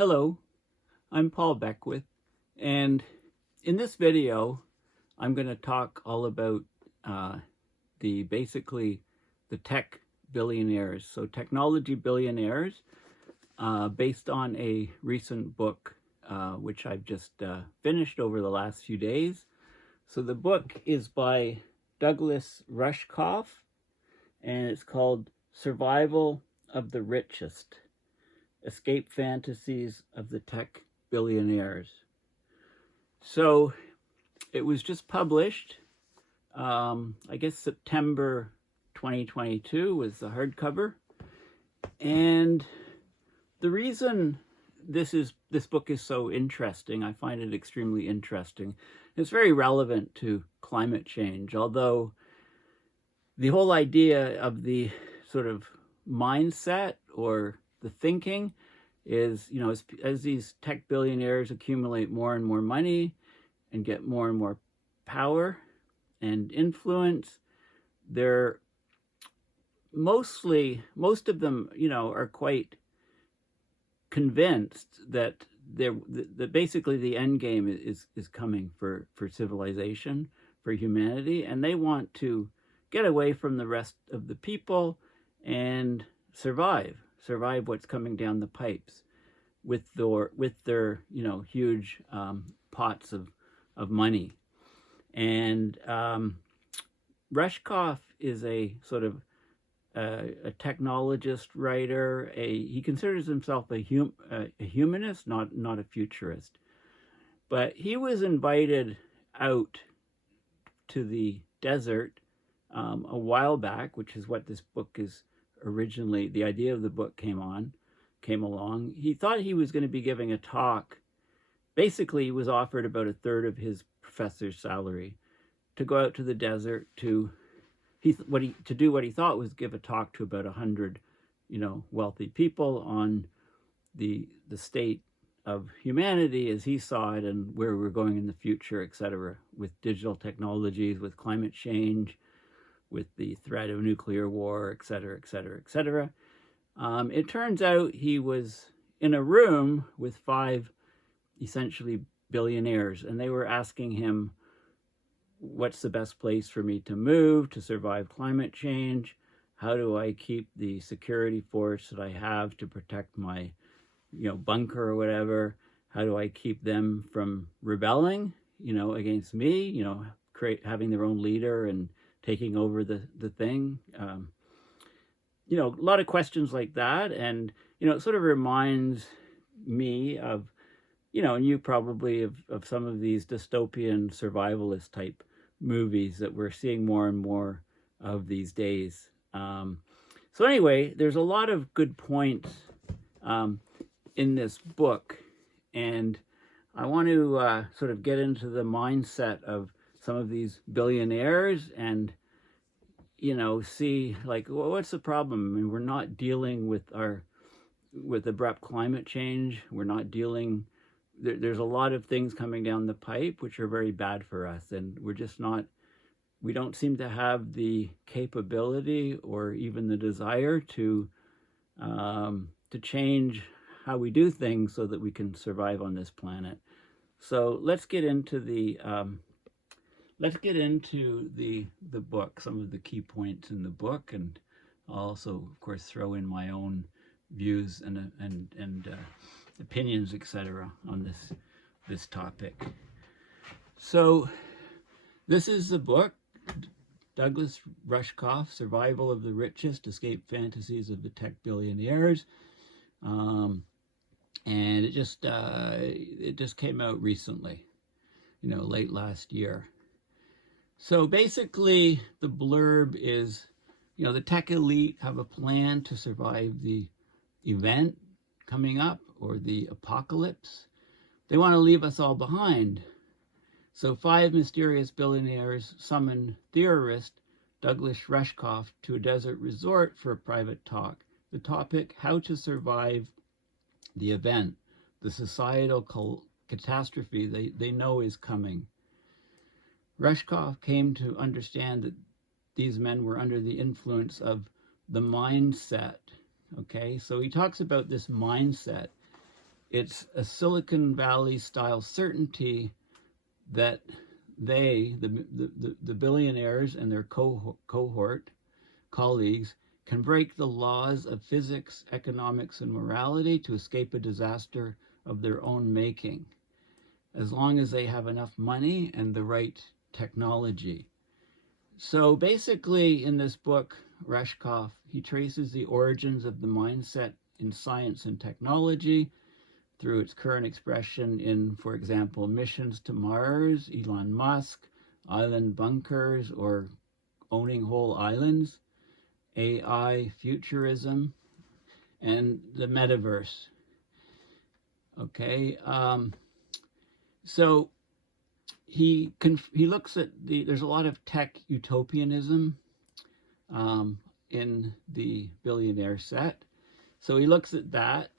Hello, I'm Paul Beckwith, and in this video, I'm going to talk all about basically the tech billionaires. So technology billionaires, based on a recent book, which I've just finished over the last few days. So the book is by Douglas Rushkoff, and it's called Survival of the Richest: Escape Fantasies of the Tech Billionaires. So it was just published, I guess September 2022 was the hardcover. And the reason this book is so interesting, I find it extremely interesting. It's very relevant to climate change, although the whole idea of the sort of mindset or the thinking is, you know, as these tech billionaires accumulate more and more money and get more and more power and influence, they're most of them, you know, are quite convinced that that basically the end game is coming for civilization, for humanity, and they want to get away from the rest of the people and survive what's coming down the pipes with their you know, huge pots of money. And Rushkoff is a sort of a technologist writer. He considers himself a humanist, not a futurist. But he was invited out to the desert a while back, which is what this book is originally, the idea of the book came along. He thought he was going to be giving a talk. Basically, he was offered about a third of his professor's salary to go out to the desert to do what he thought was give a talk to about 100, you know, wealthy people on the state of humanity as he saw it and where we're going in the future, etc., with digital technologies, with climate change, with the threat of nuclear war, etc., etc., etc. It turns out he was in a room with 5 essentially billionaires, and they were asking him, what's the best place for me to move to survive climate change? How do I keep the security force that I have to protect my, you know, bunker or whatever? How do I keep them from rebelling, you know, against me, you know, having their own leader and taking over the thing? You know, a lot of questions like that. And, you know, it sort of reminds me of, you know, and you probably of some of these dystopian survivalist type movies that we're seeing more and more of these days. So anyway, there's a lot of good points in this book, and I want to sort of get into the mindset of some of these billionaires and, you know, see, like, well, what's the problem? I mean, we're not dealing with abrupt climate change. We're not dealing, there's a lot of things coming down the pipe which are very bad for us, and we're just not, we don't seem to have the capability or even the desire to change how we do things so that we can survive on this planet. So let's get into the book, some of the key points in the book, and I'll also, of course, throw in my own views and opinions, etc., on this topic. So this is the book, Douglas Rushkoff, Survival of the Richest: Escape Fantasies of the Tech Billionaires. And it just came out recently, you know, late last year. So basically the blurb is, you know, the tech elite have a plan to survive the event coming up, or the apocalypse. They want to leave us all behind. So 5 mysterious billionaires summon theorist Douglas Rushkoff to a desert resort for a private talk. The topic: how to survive the event, the societal catastrophe they know is coming. Rushkoff came to understand that these men were under the influence of the mindset. Okay, so he talks about this mindset It's a Silicon Valley style certainty that they, the billionaires and their cohort colleagues, can break the laws of physics, economics, and morality to escape a disaster of their own making, as long as they have enough money and the right technology. So basically, in this book, Rushkoff, he traces the origins of the mindset in science and technology through its current expression in, for example, missions to Mars, Elon Musk, island bunkers, or owning whole islands, AI, futurism, and the metaverse. Okay, so he looks at there's a lot of tech utopianism in the Billionaire set. So he looks at that.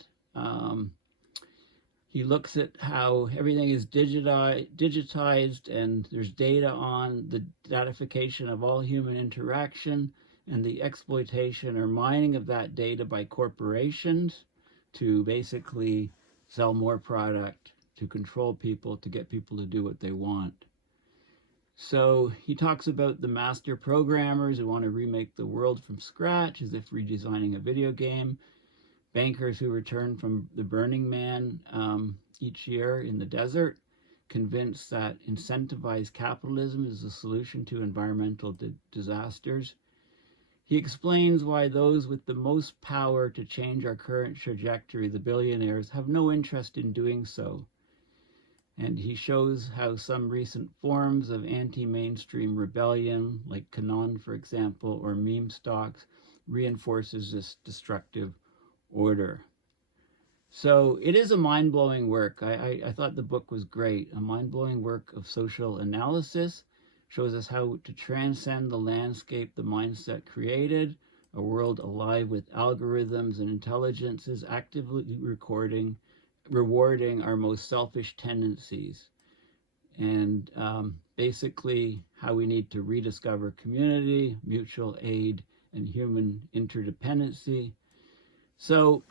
He looks at how everything is digitized and there's data on the datification of all human interaction and the exploitation or mining of that data by corporations to basically sell more product, to control people, to get people to do what they want. So he talks about the master programmers who want to remake the world from scratch as if redesigning a video game, bankers who return from the Burning Man each year in the desert, convinced that incentivized capitalism is the solution to environmental disasters. He explains why those with the most power to change our current trajectory, the billionaires, have no interest in doing so. And he shows how some recent forms of anti-mainstream rebellion, like Canon, for example, or meme stocks, reinforces this destructive order. So it is a mind-blowing work. I thought the book was great. A mind-blowing work of social analysis, shows us how to transcend the landscape the mindset created, a world alive with algorithms and intelligences actively rewarding our most selfish tendencies, and basically how we need to rediscover community, mutual aid, and human interdependency. So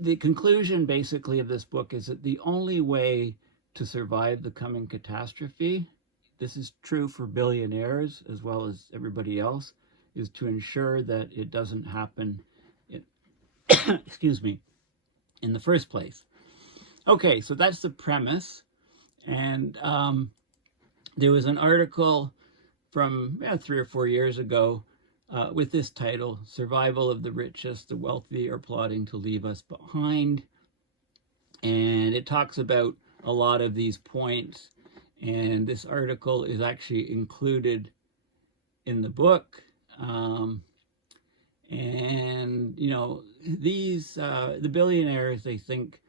the conclusion basically of this book is that the only way to survive the coming catastrophe, this is true for billionaires as well as everybody else, is to ensure that it doesn't happen in, excuse me, in the first place. Okay, so that's the premise. And there was an article from 3 or 4 years ago with this title, Survival of the Richest, the Wealthy are Plotting to Leave Us Behind. And it talks about a lot of these points. And this article is actually included in the book. And, you know, these, the billionaires, they think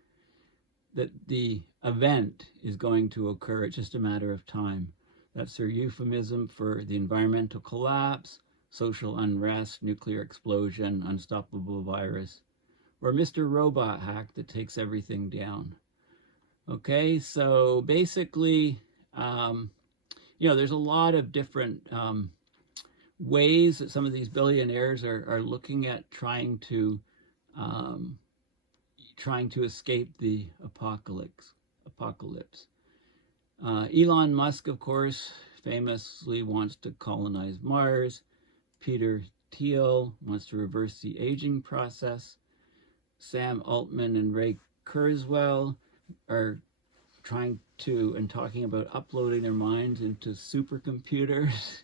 that the event is going to occur. It's just a matter of time. That's their euphemism for the environmental collapse, social unrest, nuclear explosion, unstoppable virus, or Mr. Robot hack that takes everything down. Okay, so basically, you know, there's a lot of different ways that some of these billionaires are looking at trying to escape the apocalypse. Elon Musk, of course, famously wants to colonize Mars. Peter Thiel wants to reverse the aging process. Sam Altman and Ray Kurzweil are trying to and talking about uploading their minds into supercomputers,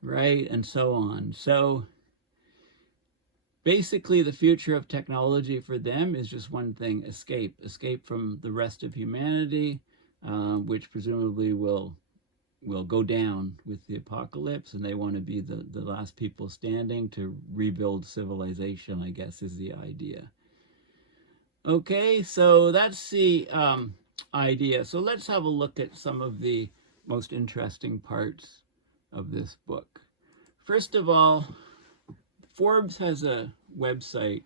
right? And so on. So basically, the future of technology for them is just one thing: escape from the rest of humanity, which presumably will go down with the apocalypse, and they want to be the last people standing to rebuild civilization, I guess, is the idea. Okay, so that's the idea. So let's have a look at some of the most interesting parts of this book. First of all, Forbes has a website,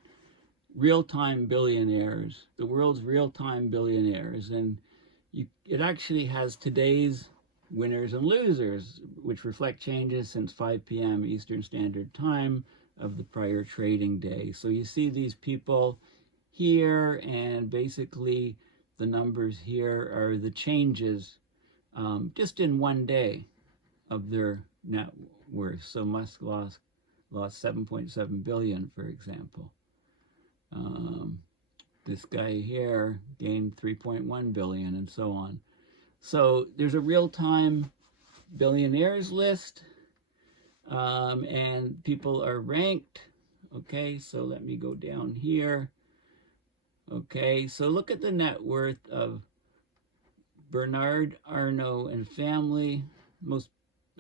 RealTime Billionaires, the world's real-time billionaires, and it actually has today's winners and losers, which reflect changes since 5 p.m. Eastern Standard Time of the prior trading day. So you see these people here, and basically the numbers here are the changes just in one day of their net worth. So Musk lost 7.7 billion, for example. This guy here gained 3.1 billion, and so on. So there's a real-time billionaires list, and people are ranked. Okay, so let me go down here. Okay, so look at the net worth of Bernard Arnault and family. I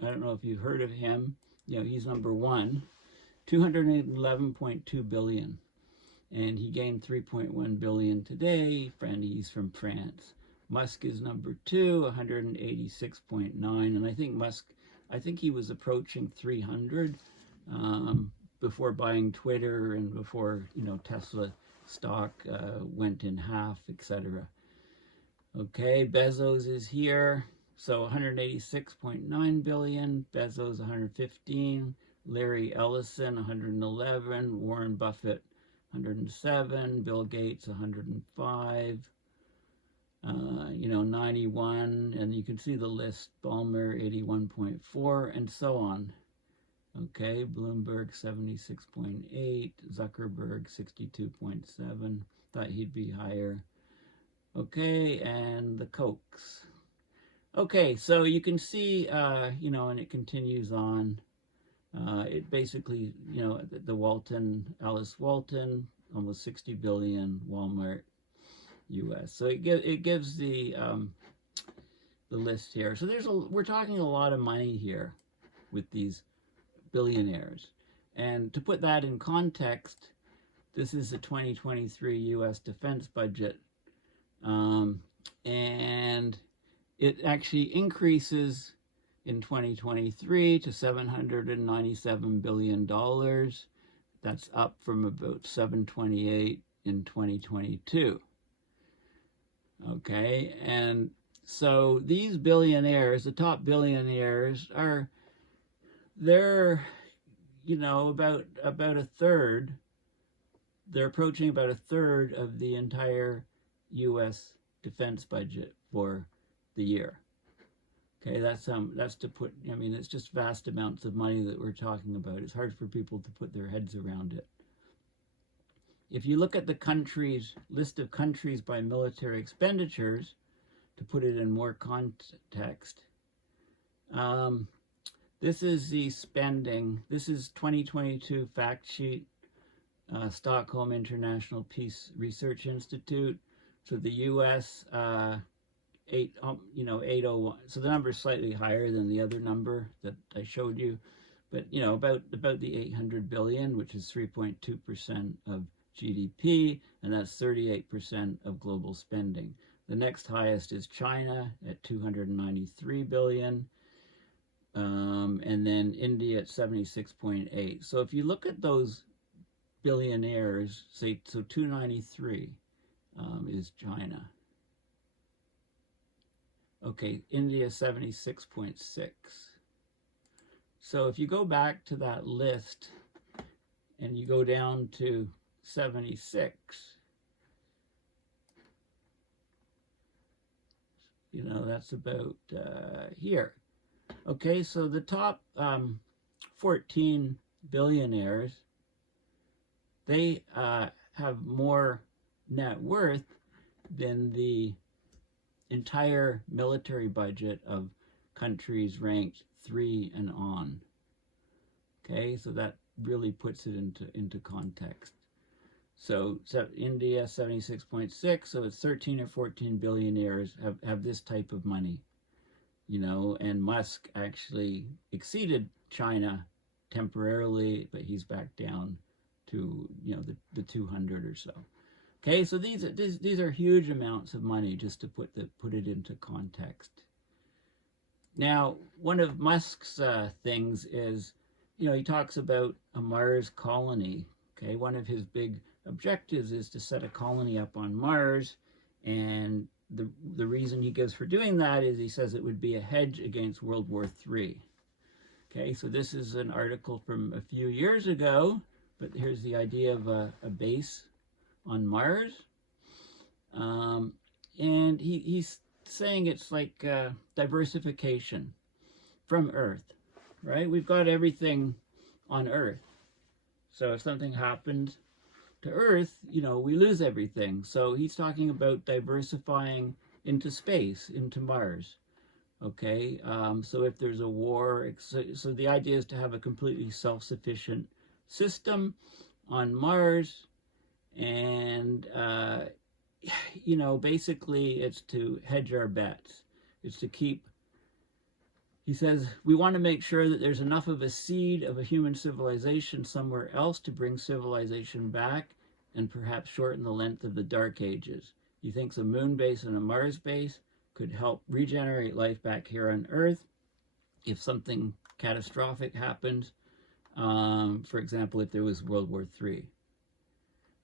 don't know if you've heard of him. You know, he's number one, 211.2 billion. And he gained 3.1 billion today. He's from France. Musk is number two, 186.9. And I think he was approaching 300 before buying Twitter and before, Tesla stock went in half, etc. Okay, Bezos is here. So 186.9 billion, Bezos 115, Larry Ellison 111, Warren Buffett 107, Bill Gates 105, 91, and you can see the list, Ballmer 81.4, and so on. Okay, Bloomberg 76.8, Zuckerberg 62.7, thought he'd be higher. Okay, and the Kochs. Okay, so you can see, and it continues on. It basically, the Alice Walton, almost 60 billion, Walmart, U.S. So it gives the list here. So we're talking a lot of money here with these billionaires. And to put that in context, this is the 2023 U.S. defense budget. And it actually increases in 2023 to $797 billion. That's up from about 728 in 2022. Okay, and so these billionaires, the top billionaires, they're about a third. They're approaching about a third of the entire U.S. defense budget for the year. Okay, that's to put, it's just vast amounts of money that we're talking about. It's hard for people to put their heads around it. If you look at the list of countries by military expenditures, to put it in more context, this is the spending. This is 2022 fact sheet, Stockholm International Peace Research Institute. So the U.S., 801. So the number is slightly higher than the other number that I showed you, but about the 800 billion, which is 3.2% of GDP, and that's 38% of global spending. The next highest is China at 293 billion, and then India at 76.8. So if you look at those billionaires, say, so 293 is China. Okay, India 76.6. So if you go back to that list and you go down to 76, that's about here. Okay, so the top 14 billionaires, they have more net worth than the entire military budget of countries ranked 3 and on. Okay, so that really puts it into context. So India 76.6, so it's 13 or 14 billionaires have this type of money, and Musk actually exceeded China temporarily, but he's back down to the 200 or so. Okay, so these are huge amounts of money, just to put it into context. Now, one of Musk's things is, he talks about a Mars colony. Okay, one of his big objectives is to set a colony up on Mars, and the reason he gives for doing that is he says it would be a hedge against World War III. Okay, so this is an article from a few years ago, but here's the idea of a base on Mars. And he's saying it's like diversification from Earth, right? We've got everything on Earth. So if something happens to Earth, you know, we lose everything. So he's talking about diversifying into space, into Mars. Okay, so if there's a war, so the idea is to have a completely self-sufficient system on Mars, and you know, basically it's to hedge our bets. It's to keep, he says, we want to make sure that there's enough of a seed of a human civilization somewhere else to bring civilization back and perhaps shorten the length of the Dark Ages. He thinks a moon base and a Mars base could help regenerate life back here on Earth if something catastrophic happens. For example, if there was World War III.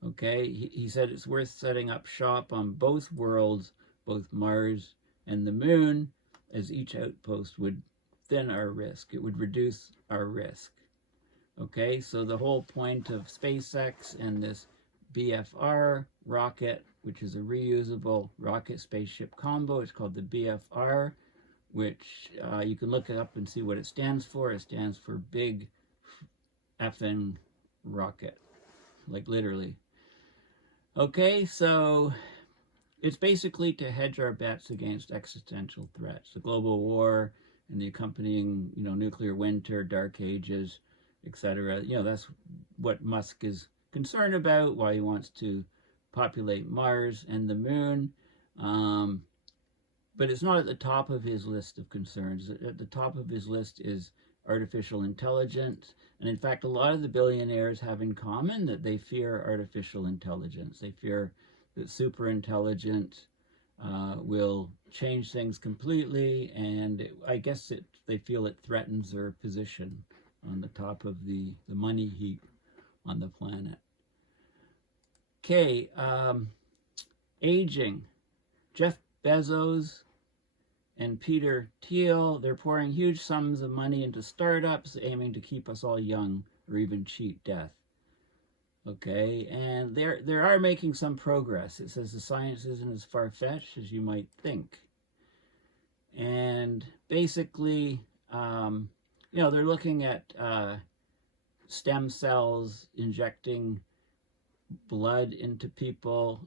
Okay, he said it's worth setting up shop on both worlds, both Mars and the moon, as each outpost would thin our risk. It would reduce our risk. Okay, so the whole point of SpaceX and this BFR rocket, which is a reusable rocket spaceship combo, it's called the BFR, which you can look it up and see what it stands for. It stands for Big Effing Rocket, like literally. Okay, so it's basically to hedge our bets against existential threats, the global war and the accompanying, you know, nuclear winter, dark ages, etc. You know, that's what Musk is concerned about, why he wants to populate Mars and the moon. But it's not at the top of his list of concerns. At the top of his list is artificial intelligence. And in fact, a lot of the billionaires have in common that they fear artificial intelligence. They fear that super intelligence will change things completely, and I guess they feel it threatens their position on the top of the money heap on the planet. Okay, aging. Jeff Bezos and Peter Thiel, they're pouring huge sums of money into startups aiming to keep us all young or even cheat death. Okay, and they are making some progress. It says the science isn't as far-fetched as you might think. And basically, you know, they're looking at stem cells, injecting blood into people.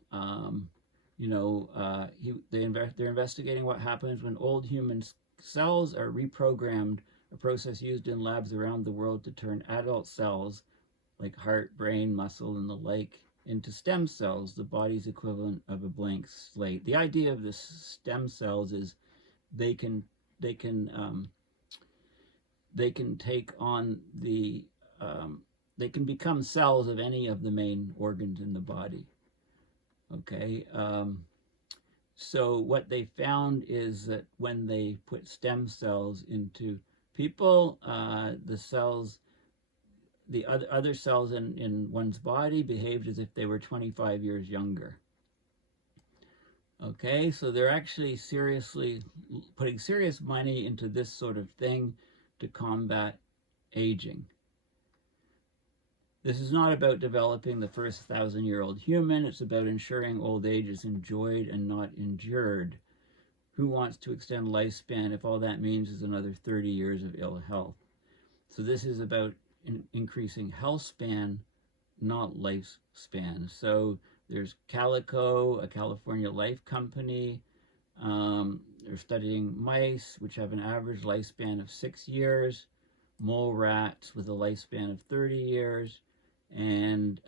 You know, they're investigating what happens when old human cells are reprogrammed, a process used in labs around the world to turn adult cells like heart, brain, muscle, and the like, into stem cells, the body's equivalent of a blank slate. The idea of the stem cells is they can take on the they can become cells of any of the main organs in the body. Okay, so what they found is that when they put stem cells into people, the cells, the other cells in one's body behaved as if they were 25 years younger. Okay, so they're actually seriously putting serious money into this sort of thing to combat aging. This is not about developing the first 1,000-year-old human. It's about ensuring old age is enjoyed and not endured. Who wants to extend lifespan if all that means is another 30 years of ill health? So this is about increasing health span, not lifespan. So there's Calico, a California life company. They're studying mice, which have an average lifespan of 6 years, mole rats with a lifespan of 30 years, and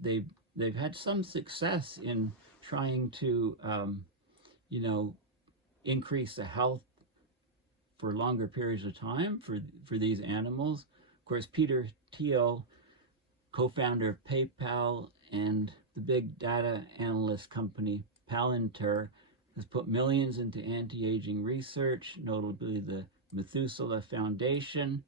they've had some success in trying to, you know, increase the health for longer periods of time for these animals. Of course, Peter Thiel, co-founder of PayPal and the big data analyst company Palantir, has put millions into anti-aging research, notably the Methuselah Foundation,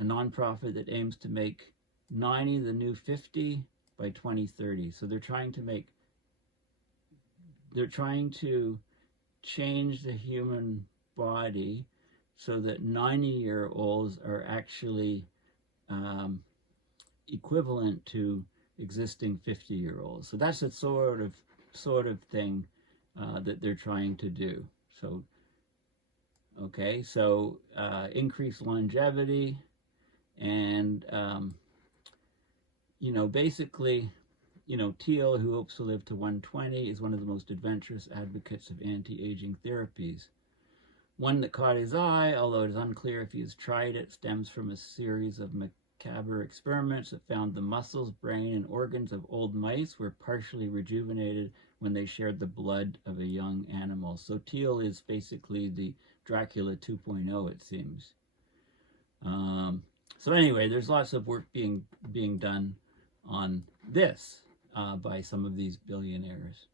a nonprofit that aims to make 90 the new 50 by 2030. So they're trying to change the human body so that 90-year-olds are actually equivalent to existing 50-year-olds. So that's the sort of thing that they're trying to do. So, okay, so increase longevity, and basically, Thiel, who hopes to live to 120, is one of the most adventurous advocates of anti-aging therapies. One that caught his eye, although it is unclear if he has tried it, stems from a series of macabre experiments that found the muscles, brain, and organs of old mice were partially rejuvenated when they shared the blood of a young animal. So Thiel is basically the Dracula 2.0, it seems. So anyway, there's lots of work being done on this by some of these billionaires.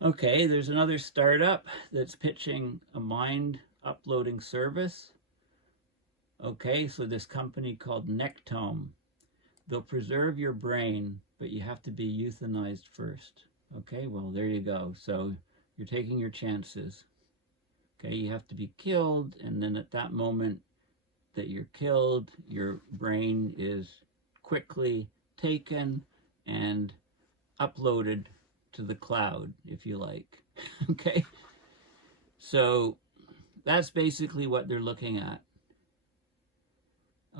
Okay, there's another startup that's pitching a mind uploading service. Okay, so this company called Nectome. They'll preserve your brain, but you have to be euthanized first. Okay, well, there you go. So you're taking your chances. Okay, you have to be killed, and then at that moment that you're killed, your brain is quickly taken and uploaded to the cloud, if you like. Okay, so that's basically what they're looking at.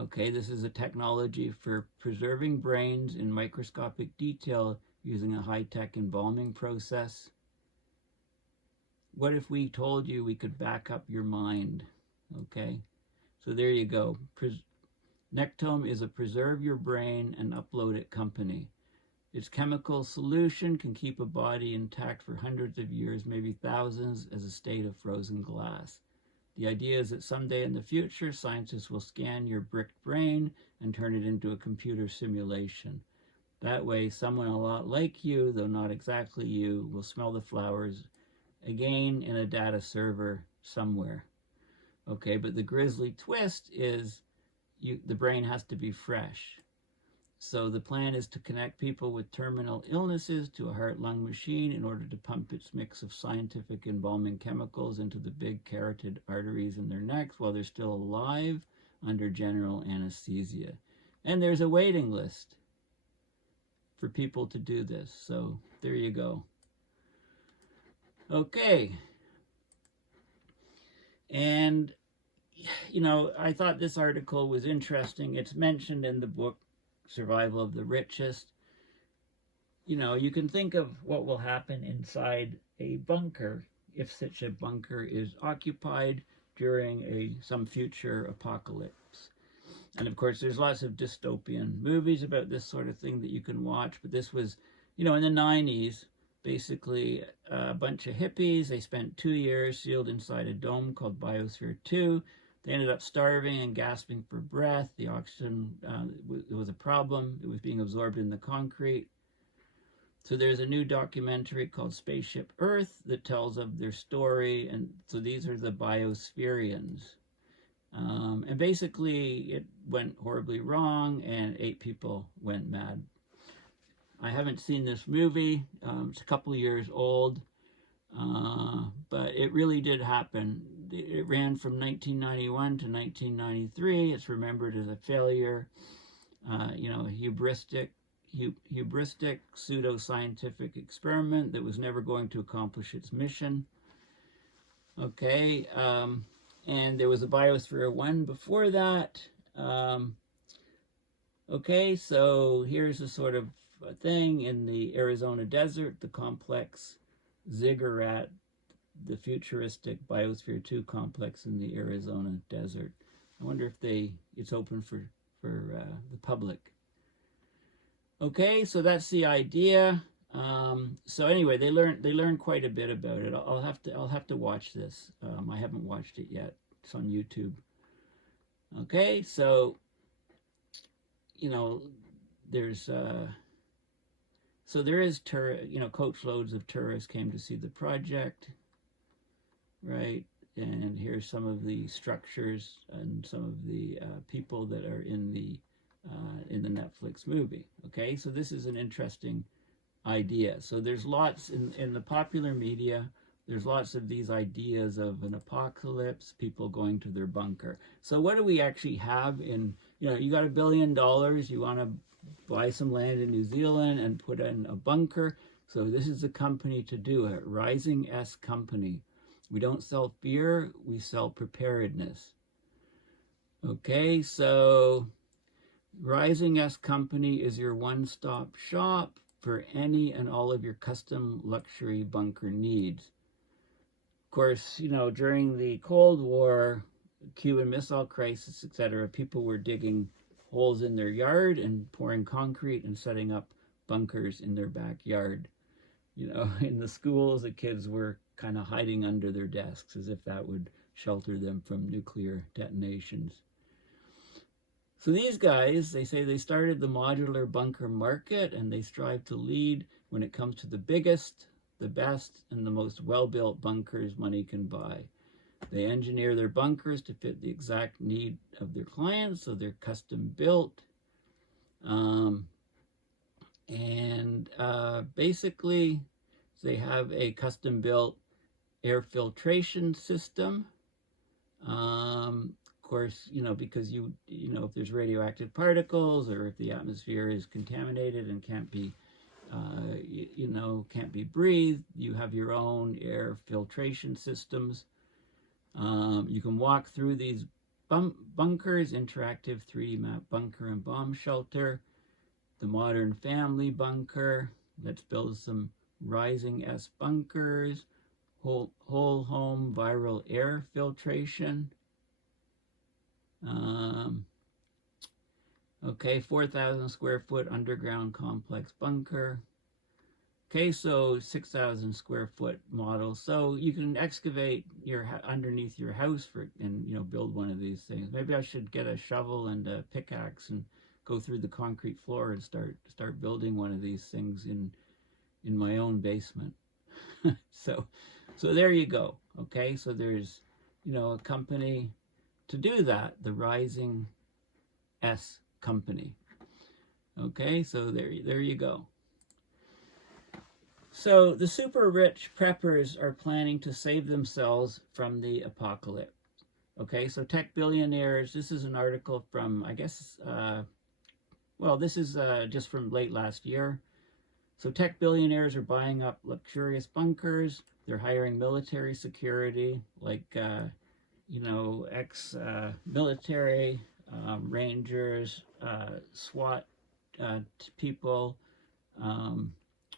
Okay, this is a technology for preserving brains in microscopic detail using a high-tech embalming process. What if we told you we could back up your mind? Okay, so there you go. Nectome is a preserve your brain and upload it company. Its chemical solution can keep a body intact for hundreds of years, maybe thousands, as a state of frozen glass. The idea is that someday in the future, scientists will scan your bricked brain and turn it into a computer simulation. That way, someone a lot like you, though not exactly you, will smell the flowers again in a data server somewhere. Okay, but the grisly twist is the brain has to be fresh. So the plan is to connect people with terminal illnesses to a heart-lung machine in order to pump its mix of scientific embalming chemicals into the big carotid arteries in their necks while they're still alive under general anesthesia. And there's a waiting list for people to do this. So there you go. Okay. And, I thought this article was interesting. It's mentioned in the book Survival of the Richest. You can think of what will happen inside a bunker if such a bunker is occupied during some future apocalypse. And of course, there's lots of dystopian movies about this sort of thing that you can watch. But this was, in the 90s, basically a bunch of hippies. They spent 2 years sealed inside a dome called Biosphere 2. They ended up starving and gasping for breath. The oxygen was a problem. It was being absorbed in the concrete. So there's a new documentary called Spaceship Earth that tells of their story. And so these are the Biospherians. And basically it went horribly wrong and 8 people went mad. I haven't seen this movie. It's a couple of years old. But it really did happen. It ran from 1991 to 1993. It's remembered as a failure, hubristic pseudo-scientific experiment that was never going to accomplish its mission. Okay, and there was a Biosphere 1 before that. Okay, so here's a sort of a thing in the Arizona desert, the complex Ziggurat, the futuristic Biosphere 2 complex in the Arizona desert. I wonder if it's open for the public. Okay, so that's the idea. So anyway, they learned quite a bit about it. I'll have to watch this. I haven't watched it yet. It's on YouTube. Okay, so there's so there is coach loads of tourists came to see the project, right? And here's some of the structures and some of the people that are in the Netflix movie. Okay, so this is an interesting idea. So there's lots in the popular media. There's lots of these ideas of an apocalypse, people going to their bunker. So what do we actually have in you know, you got $1 billion, you want to buy some land in New Zealand and put in a bunker. So this is the company to do it. Rising S Company. We don't sell fear, we sell preparedness. Okay, so Rising S Company is your one-stop shop for any and all of your custom luxury bunker needs. Of course, you know, during the Cold War, Cuban Missile Crisis, etc., people were digging holes in their yard and pouring concrete and setting up bunkers in their backyard. You know, in the schools, the kids were kind of hiding under their desks as if that would shelter them from nuclear detonations. So these guys, they say they started the modular bunker market, and they strive to lead when it comes to the biggest, the best, and the most well-built bunkers money can buy. They engineer their bunkers to fit the exact need of their clients, so they're custom built. Basically, they have a custom built air filtration system. Of course, you know, because you know, if there's radioactive particles or if the atmosphere is contaminated and can't be, can't be breathed, you have your own air filtration systems. You can walk through these bunkers, interactive 3D map bunker and bomb shelter, the modern family bunker. Let's build some Rising S bunkers, whole home viral air filtration. Okay, 4,000 square foot underground complex bunker. Okay, so 6,000 square foot model. So you can excavate your underneath your house and you know, build one of these things. Maybe I should get a shovel and a pickaxe and go through the concrete floor and start building one of these things in my own basement. So there you go. Okay, so there's, you know, a company to do that, the Rising S Company. Okay, so there you go. So the super rich preppers are planning to save themselves from the apocalypse. Okay, so Tech Billionaires, this is an article from, I guess, this is just from late last year. So Tech Billionaires are buying up luxurious bunkers. They're hiring military security, like, ex-military, rangers, SWAT people,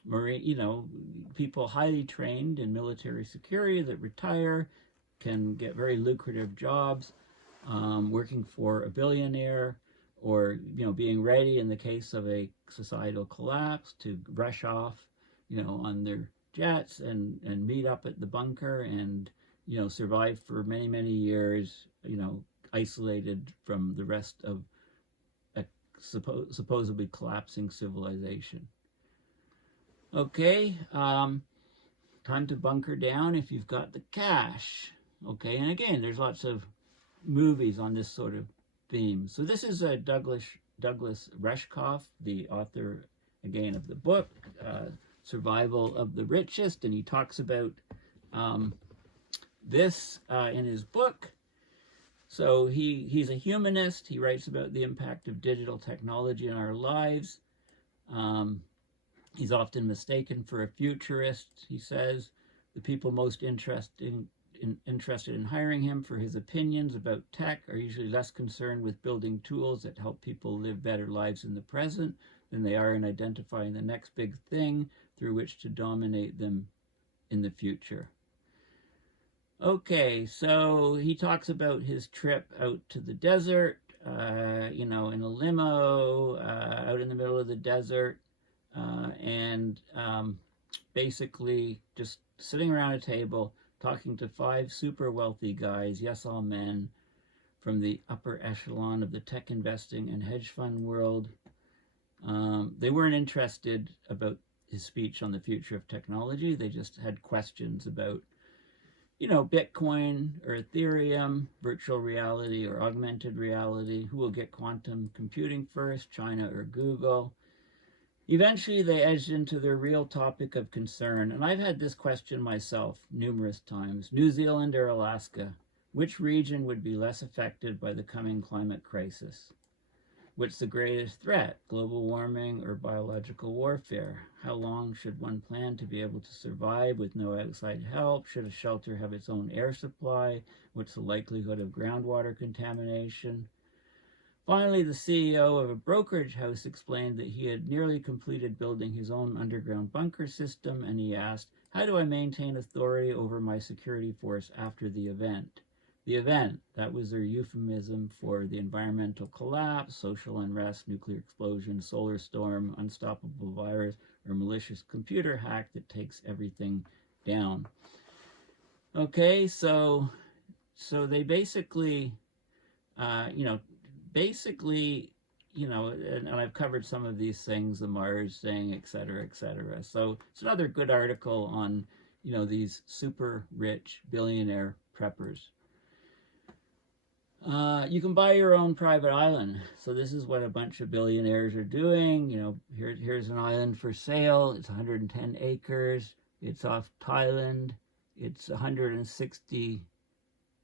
Marine, you know, people highly trained in military security that retire, can get very lucrative jobs, working for a billionaire, or, you know, being ready in the case of a societal collapse to rush off, you know, on their jets and meet up at the bunker and, you know, survive for many, many years, you know, isolated from the rest of a supposedly collapsing civilization. Okay, time to bunker down if you've got the cash. Okay, and again, there's lots of movies on this sort of theme. So this is Douglas Rushkoff, the author, again, of the book, Survival of the Richest, and he talks about this in his book. So he's a humanist. He writes about the impact of digital technology in our lives. He's often mistaken for a futurist, he says. The people most interested in hiring him for his opinions about tech are usually less concerned with building tools that help people live better lives in the present than they are in identifying the next big thing through which to dominate them in the future. Okay, so he talks about his trip out to the desert, you know, in a limo, out in the middle of the desert, and basically just sitting around a table talking to 5 super wealthy guys, yes, all men, from the upper echelon of the tech investing and hedge fund world. They weren't interested about his speech on the future of technology. They just had questions about, you know, Bitcoin or Ethereum, virtual reality or augmented reality, who will get quantum computing first, China or Google. Eventually, they edged into their real topic of concern, and I've had this question myself numerous times. New Zealand or Alaska? Which region would be less affected by the coming climate crisis? What's the greatest threat? Global warming or biological warfare? How long should one plan to be able to survive with no outside help? Should a shelter have its own air supply? What's the likelihood of groundwater contamination? Finally, the CEO of a brokerage house explained that he had nearly completed building his own underground bunker system, and he asked, how do I maintain authority over my security force after the event? The event, that was their euphemism for the environmental collapse, social unrest, nuclear explosion, solar storm, unstoppable virus, or malicious computer hack that takes everything down. Okay, so they basically, and I've covered some of these things, the Mars thing, et cetera, et cetera. So it's another good article on, these super rich billionaire preppers. You can buy your own private island. So this is what a bunch of billionaires are doing. Here's an island for sale. It's 110 acres. It's off Thailand. It's 160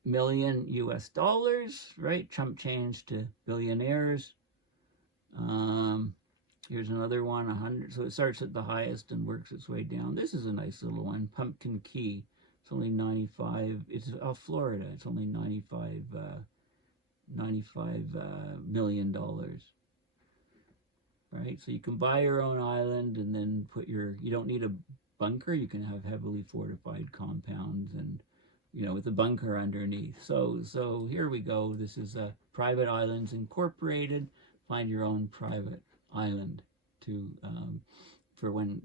million US dollars, right? Chump change to billionaires. Here's another one, 100. So it starts at the highest and works its way down. This is a nice little one, Pumpkin Key. It's only 95. It's off Florida. It's only 95 million dollars. Right? So you can buy your own island and then you don't need a bunker. You can have heavily fortified compounds and, with a bunker underneath. So here we go. This is Private Islands Incorporated. Find your own private island for when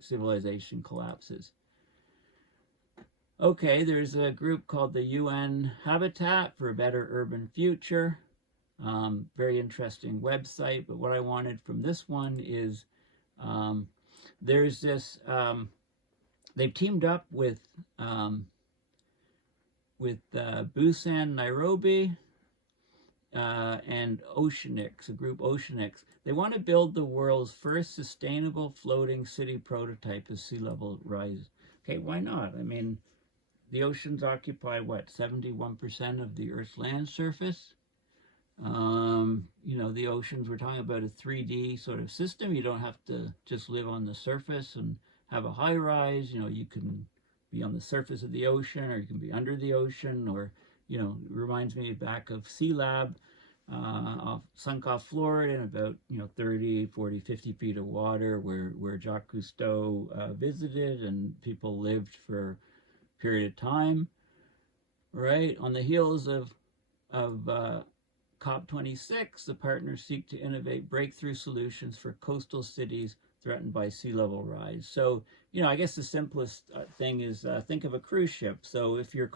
civilization collapses. Okay, there's a group called the UN Habitat for a Better Urban Future. Very interesting website, but what I wanted from this one is there's this, they've teamed up with Busan, Nairobi, and Oceanix, a group Oceanix. They want to build the world's first sustainable floating city prototype as sea level rise. Okay, why not? I mean, the oceans occupy, 71% of the Earth's land surface. The oceans, we're talking about a 3D sort of system. You don't have to just live on the surface and have a high rise. You can be on the surface of the ocean, or you can be under the ocean, or, reminds me back of Sea Lab, sunk off Florida in about, 30, 40, 50 feet of water where Jacques Cousteau visited, and people lived for period of time, right? On the heels of COP26, the partners seek to innovate breakthrough solutions for coastal cities threatened by sea level rise. So, I guess the simplest thing is think of a cruise ship. So if your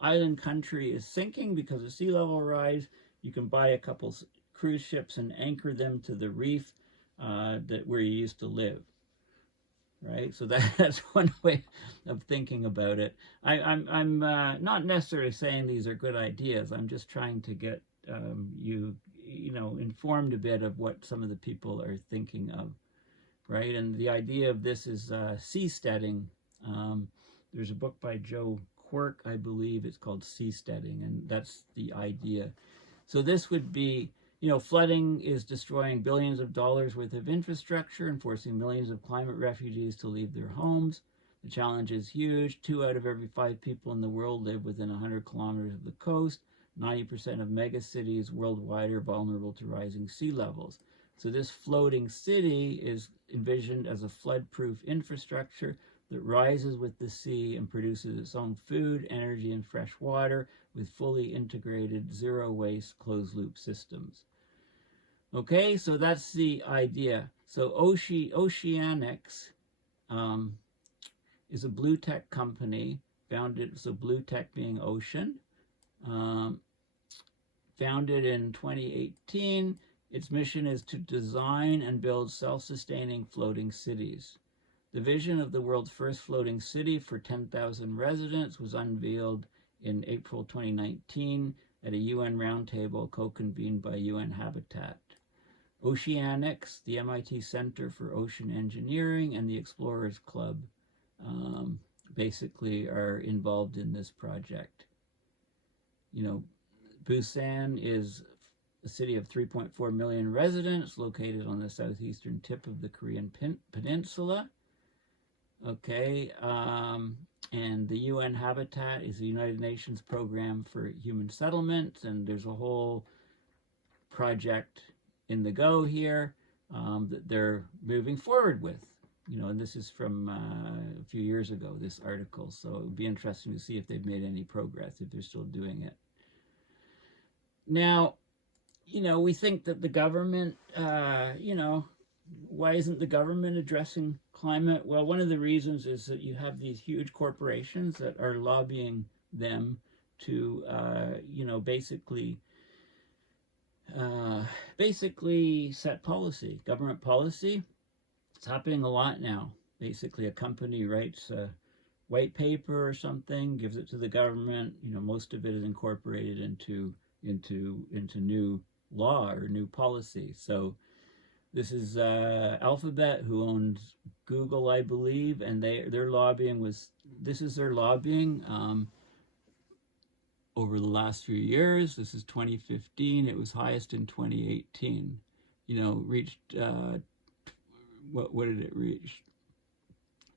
island country is sinking because of sea level rise, you can buy a couple cruise ships and anchor them to the reef where you used to live. Right, so that's one way of thinking about it. I'm not necessarily saying these are good ideas. I'm just trying to get you informed a bit of what some of the people are thinking of, right? And the idea of this is seasteading. There's a book by Joe Quirk, I believe. It's called Seasteading, and that's the idea. So this would be, flooding is destroying billions of dollars worth of infrastructure and forcing millions of climate refugees to leave their homes. The challenge is huge. 2 out of every 5 people in the world live within 100 kilometers of the coast. 90% of megacities worldwide are vulnerable to rising sea levels. So this floating city is envisioned as a flood-proof infrastructure that rises with the sea and produces its own food, energy, and fresh water with fully integrated zero-waste closed-loop systems. Okay, so that's the idea. So Oceanix is a blue tech company founded, so blue tech being ocean, founded in 2018. Its mission is to design and build self-sustaining floating cities. The vision of the world's first floating city for 10,000 residents was unveiled in April 2019 at a UN roundtable co-convened by UN Habitat. Oceanix, the MIT Center for Ocean Engineering, and the Explorers Club basically are involved in this project. Busan is a city of 3.4 million residents located on the southeastern tip of the Korean Peninsula. Okay, and the UN Habitat is the United Nations Program for Human Settlements, and there's a whole project in the go here that they're moving forward with. You know, and this is from a few years ago, this article, so it would be interesting to see if they've made any progress, if they're still doing it. Now, you know, we think that the government, you know, why isn't the government addressing climate? Well, one of the reasons is that you have these huge corporations that are lobbying them to, you know, basically set policy, government policy. It's happening a lot now. Basically, a company writes a white paper or something, gives it to the government. You know, most of it is incorporated into new law or new policy. So this is Alphabet, who owns Google, I believe, and their lobbying was, this is their lobbying over the last few years. This is 2015. It was highest in 2018. You know, reached, what did it reach?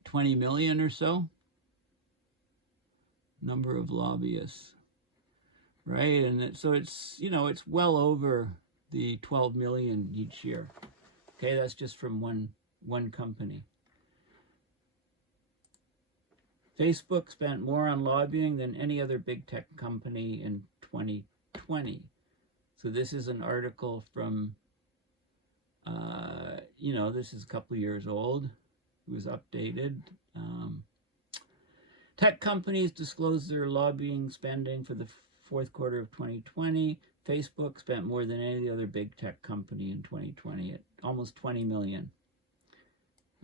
20 million or so? Number of lobbyists, right? And so it's, you know, it's well over the 12 million each year. Okay, that's just from one company. Facebook spent more on lobbying than any other big tech company in 2020. So this is an article from, you know, this is a couple of years old. It was updated. Tech companies disclosed their lobbying spending for the fourth quarter of 2020. Facebook spent more than any other big tech company in 2020 at almost 20 million.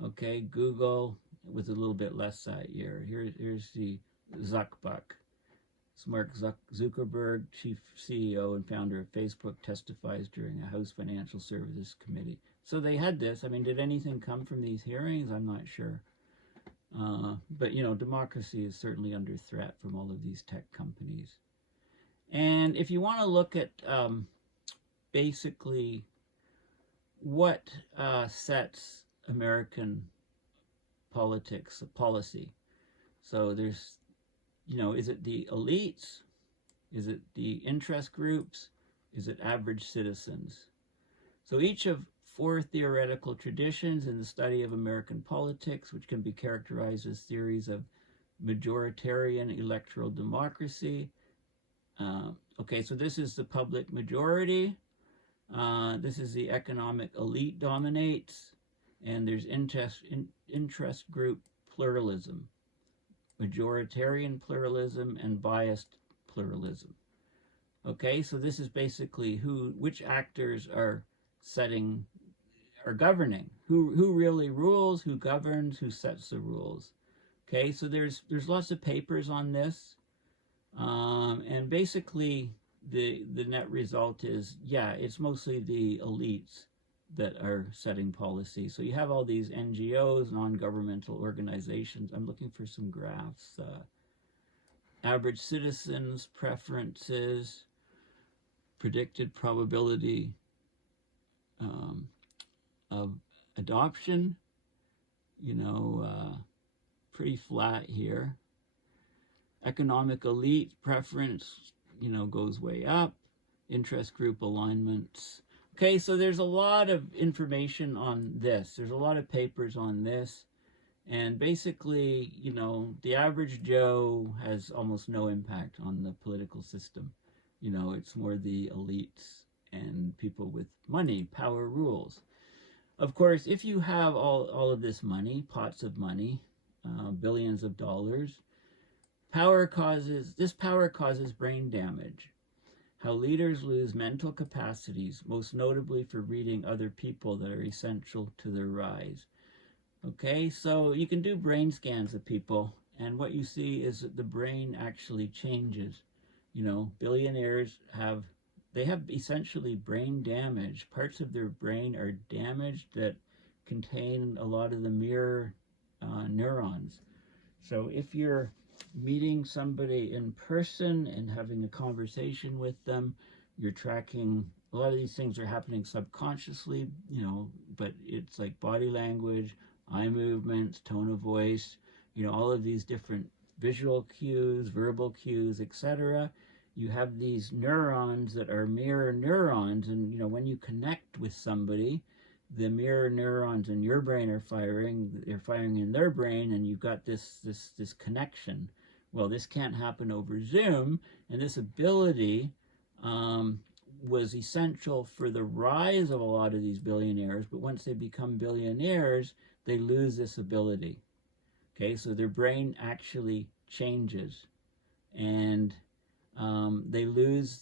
Okay, Google was a little bit less that year. Here's the Zuckbuck. It's Mark Zuckerberg, chief CEO and founder of Facebook, testifies during a House Financial Services Committee. So they had this. I mean, did anything come from these hearings? I'm not sure. But, you know, democracy is certainly under threat from all of these tech companies. And if you want to look at basically what sets American politics, policy. So there's, you know, is it the elites? Is it the interest groups? Is it average citizens? So each of 4 theoretical traditions in the study of American politics, which can be characterized as theories of majoritarian electoral democracy. Okay, so this is the public majority. This is the economic elite dominates. And there's interest group pluralism, majoritarian pluralism, and biased pluralism. Okay, so this is basically which actors are governing, who really rules, who governs, who sets the rules. Okay, so there's lots of papers on this, and basically the net result is, yeah, it's mostly the elites that are setting policy. So you have all these NGOs, non-governmental organizations. I'm looking for some graphs. Average citizens, preferences, predicted probability of adoption, you know, pretty flat here. Economic elite preference, you know, goes way up. Interest group alignments. Okay, so there's a lot of information on this. There's a lot of papers on this. And basically, you know, the average Joe has almost no impact on the political system. You know, it's more the elites and people with money, power rules. Of course, if you have all of this money, pots of money, billions of dollars, this power causes brain damage. How leaders lose mental capacities, most notably for reading other people, that are essential to their rise. Okay, so you can do brain scans of people, and what you see is that the brain actually changes. You know, billionaires have essentially brain damage. Parts of their brain are damaged that contain a lot of the mirror neurons. So if you're meeting somebody in person and having a conversation with them, you're tracking a lot of these things are happening subconsciously, but it's like body language, eye movements, tone of voice, all of these different visual cues, verbal cues, etc. You have these neurons that are mirror neurons, and when you connect with somebody, the mirror neurons in your brain are firing. They're firing in their brain, and you've got this connection. Well, this can't happen over Zoom, and this ability was essential for the rise of a lot of these billionaires. But once they become billionaires, they lose this ability. Okay, so their brain actually changes, and they lose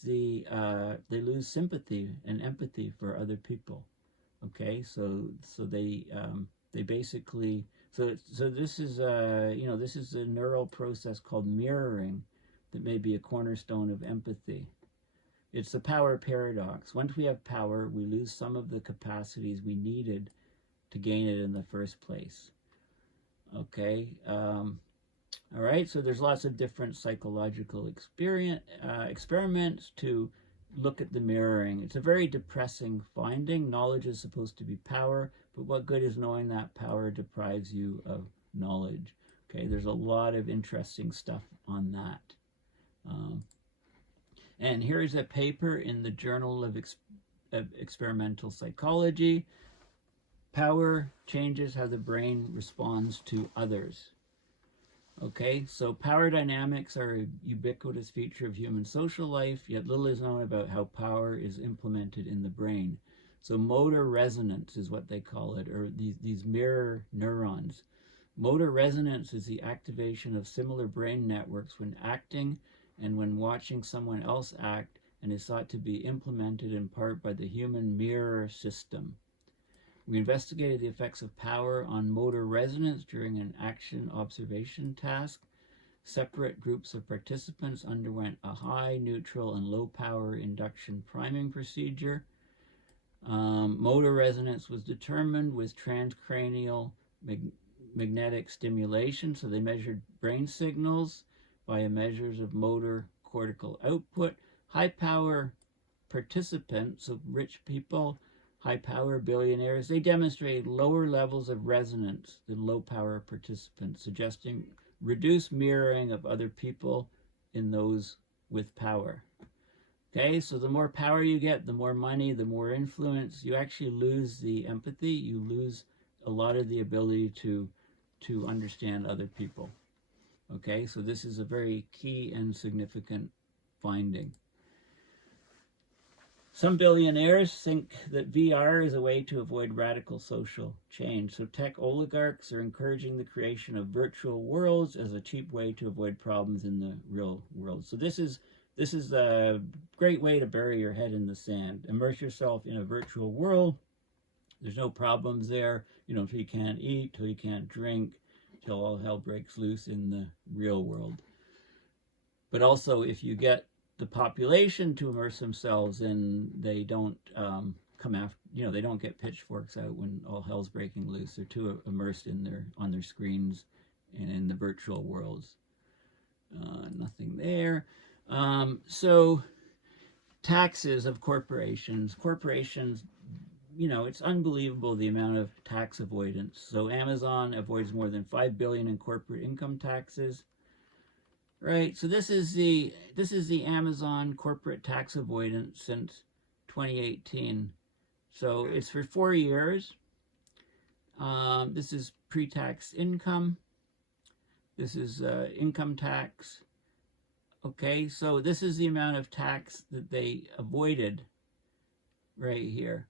sympathy and empathy for other people. Okay, so they basically this is this is a neural process called mirroring that may be a cornerstone of empathy. It's the power paradox. Once we have power, we lose some of the capacities we needed to gain it in the first place. Okay, all right, so there's lots of different psychological experiments to look at the mirroring. It's a very depressing finding. Knowledge is supposed to be power, but what good is knowing that power deprives you of knowledge? Okay, there's a lot of interesting stuff on that. And here's a paper in the Journal of Experimental Psychology. Power changes how the brain responds to others. Okay, so power dynamics are a ubiquitous feature of human social life, yet little is known about how power is implemented in the brain. So motor resonance is what they call it, or these mirror neurons. Motor resonance is the activation of similar brain networks when acting and when watching someone else act, and is thought to be implemented in part by the human mirror system. We investigated the effects of power on motor resonance during an action observation task. Separate groups of participants underwent a high, neutral, and low power induction priming procedure. Motor resonance was determined with transcranial magnetic stimulation. So they measured brain signals via measures of motor cortical output. High power participants, so rich people, high power billionaires, they demonstrated lower levels of resonance than low power participants, suggesting reduced mirroring of other people in those with power. Okay, so the more power you get, the more money, the more influence, you actually lose the empathy, you lose a lot of the ability to understand other people. Okay, so this is a very key and significant finding. Some billionaires think that VR is a way to avoid radical social change. So tech oligarchs are encouraging the creation of virtual worlds as a cheap way to avoid problems in the real world. So this is a great way to bury your head in the sand. Immerse yourself in a virtual world. There's no problems there, till you can't eat, till you can't drink, till all hell breaks loose in the real world. But also, if you get the population to immerse themselves in, they don't come after, they don't get pitchforks out when all hell's breaking loose. They're too immersed on their screens and in the virtual worlds. Nothing there. So taxes of corporations. Corporations, it's unbelievable the amount of tax avoidance. So Amazon avoids more than $5 billion in corporate income taxes. Right, so this is the Amazon corporate tax avoidance since 2018. So it's for 4 years. This is pre-tax income. This is income tax. Okay, so this is the amount of tax that they avoided right here.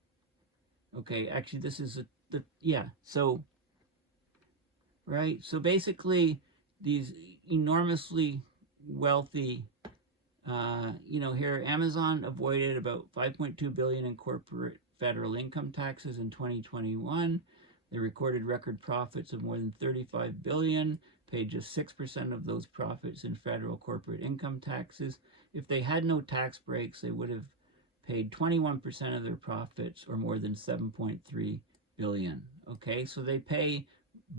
Okay, actually this is so right, so basically these enormously wealthy, here Amazon avoided about $5.2 billion in corporate federal income taxes in 2021. They recorded record profits of more than $35 billion, paid just 6% of those profits in federal corporate income taxes. If they had no tax breaks, they would have paid 21% of their profits, or more than $7.3 billion. Okay, so they pay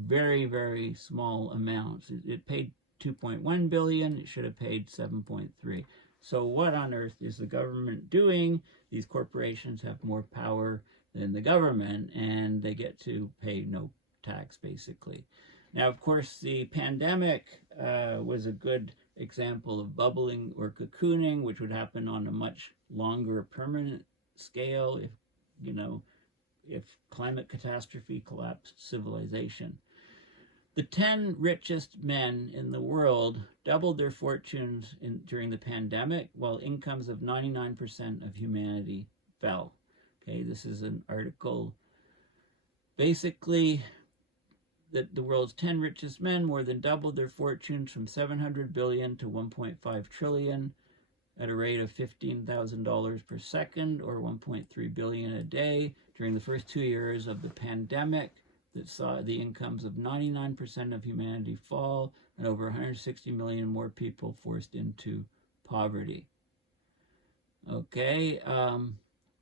very, very small amounts. It paid $2.1 billion. It should have paid $7.3. So what on earth is the government doing? These corporations have more power than the government, and they get to pay no tax, basically. Now, of course, the pandemic was a good example of bubbling or cocooning, which would happen on a much longer permanent scale if, you know, if climate catastrophe collapsed civilization. The 10 richest men in the world doubled their fortunes during the pandemic, while incomes of 99% of humanity fell. Okay, this is an article basically that the world's 10 richest men more than doubled their fortunes from 700 billion to 1.5 trillion at a rate of $15,000 per second, or 1.3 billion a day, during the first 2 years of the pandemic, that saw the incomes of 99% of humanity fall and over 160 million more people forced into poverty. Okay,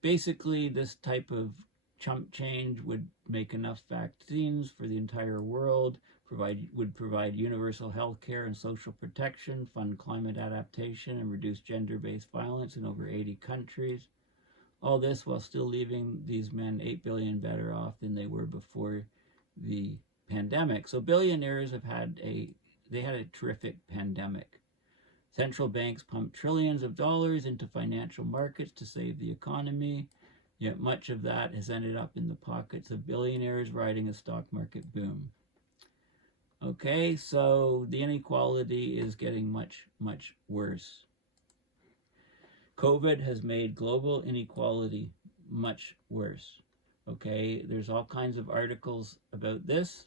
basically this type of chump change would make enough vaccines for the entire world, would provide universal health care and social protection, fund climate adaptation, and reduce gender-based violence in over 80 countries. All this while still leaving these men 8 billion better off than they were before the pandemic. So billionaires have had a terrific pandemic. Central banks pumped trillions of dollars into financial markets to save the economy, yet much of that has ended up in the pockets of billionaires riding a stock market boom. Okay, so the inequality is getting much, much worse. COVID has made global inequality much worse. Okay, there's all kinds of articles about this.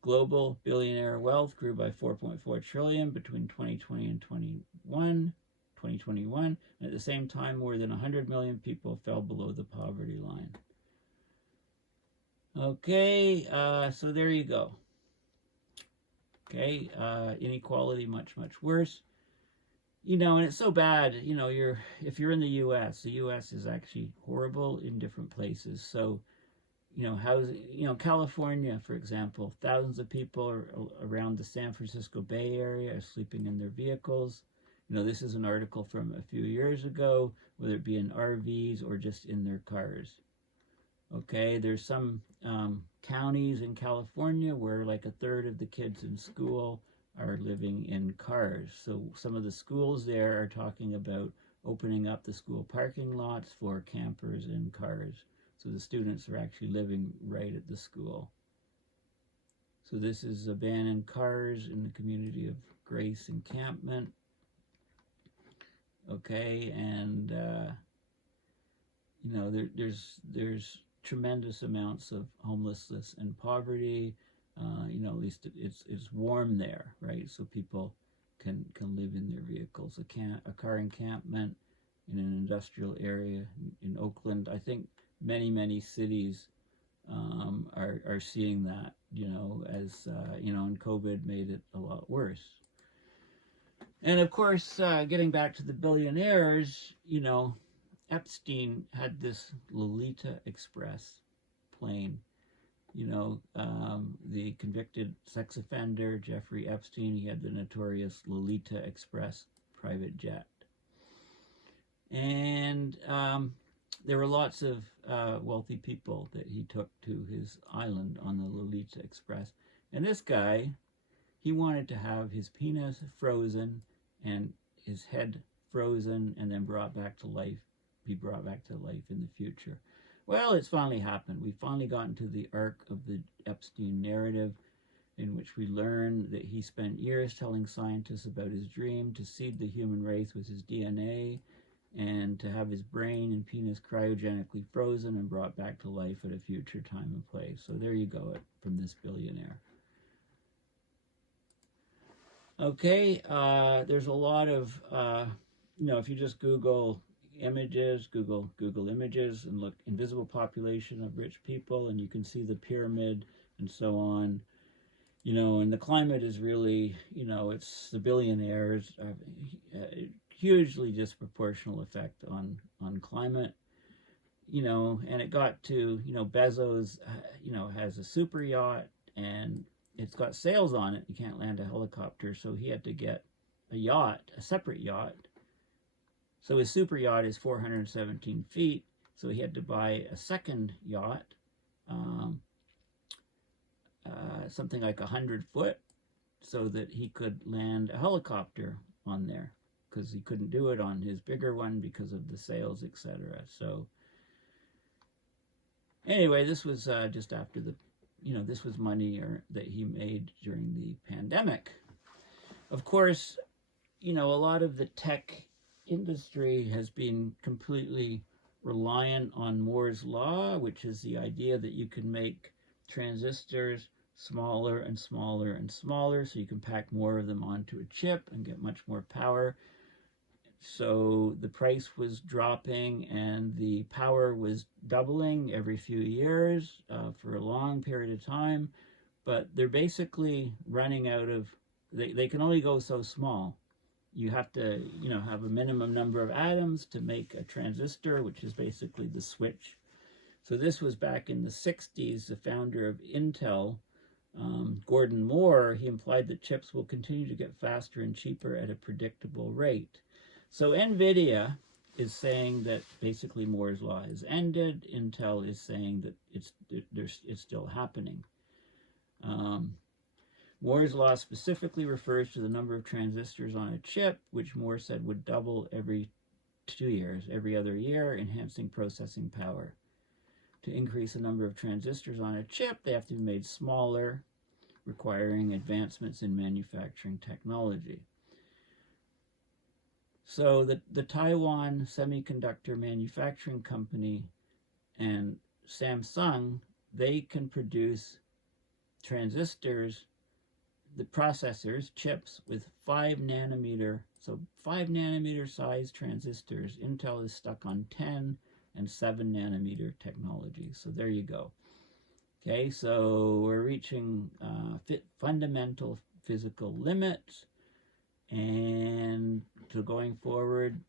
Global billionaire wealth grew by 4.4 trillion between 2020 and 2021, and at the same time, more than 100 million people fell below the poverty line. Okay, so there you go. Okay, inequality much, much worse. You know, and it's so bad, you know, if you're in the U.S., is actually horrible in different places. So, you know, California, for example, thousands of people around the San Francisco Bay Area are sleeping in their vehicles. You know, this is an article from a few years ago, whether it be in RVs or just in their cars. Okay, there's some counties in California where like a third of the kids in school are living in cars. So some of the schools there are talking about opening up the school parking lots for campers and cars. So the students are actually living right at the school. So this is abandoned cars in the community of Grace Encampment. Okay, and you know, there's tremendous amounts of homelessness and poverty. You know, at least it's warm there, right? So people can live in their vehicles. A car encampment in an industrial area in Oakland. I think many cities are seeing that, you know, as you know, and COVID made it a lot worse. And of course, getting back to the billionaires, you know, Epstein had this Lolita Express plane. You know, the convicted sex offender, Jeffrey Epstein, he had the notorious Lolita Express private jet. And there were lots of wealthy people that he took to his island on the Lolita Express. And this guy, he wanted to have his penis frozen and his head frozen and then be brought back to life in the future. Well, it's finally happened. We've finally gotten to the arc of the Epstein narrative, in which we learn that he spent years telling scientists about his dream to seed the human race with his DNA and to have his brain and penis cryogenically frozen and brought back to life at a future time and place. So there you go, from this billionaire. Okay, there's a lot of, you know, if you just Google images, Google images and look invisible population of rich people, and you can see the pyramid and so on. You know, and the climate is really, you know, it's the billionaires have a hugely disproportional effect on climate. You know, and it got to, you know, Bezos, you know, has a super yacht and it's got sails on it. You can't land a helicopter, so he had to get yacht, a separate yacht. So his super yacht is 417 feet. So he had to buy a second yacht, something like 100 foot, so that he could land a helicopter on there, because he couldn't do it on his bigger one because of the sales, etc. So anyway, this was just after the, this was money that he made during the pandemic. Of course, a lot of the tech industry has been completely reliant on Moore's law, which is the idea that you can make transistors smaller and smaller and smaller, so you can pack more of them onto a chip and get much more power. So the price was dropping and the power was doubling every few years for a long period of time. But they're basically running out of, they can only go so small. You have to, have a minimum number of atoms to make a transistor, which is basically the switch. So this was back in the 60s. The founder of Intel, Gordon Moore, he implied that chips will continue to get faster and cheaper at a predictable rate. So NVIDIA is saying that basically Moore's law has ended. Intel is saying that it's still happening. Moore's law specifically refers to the number of transistors on a chip, which Moore said would double every 2 years, every other year, enhancing processing power. To increase the number of transistors on a chip, they have to be made smaller, requiring advancements in manufacturing technology. So the Taiwan Semiconductor Manufacturing Company and Samsung, they can produce transistors, the processors, chips, with 5 nanometer, so 5 nanometer size transistors. Intel is stuck on 10 and 7 nanometer technology. So there you go. Okay, so we're reaching fundamental physical limits, and so going forward,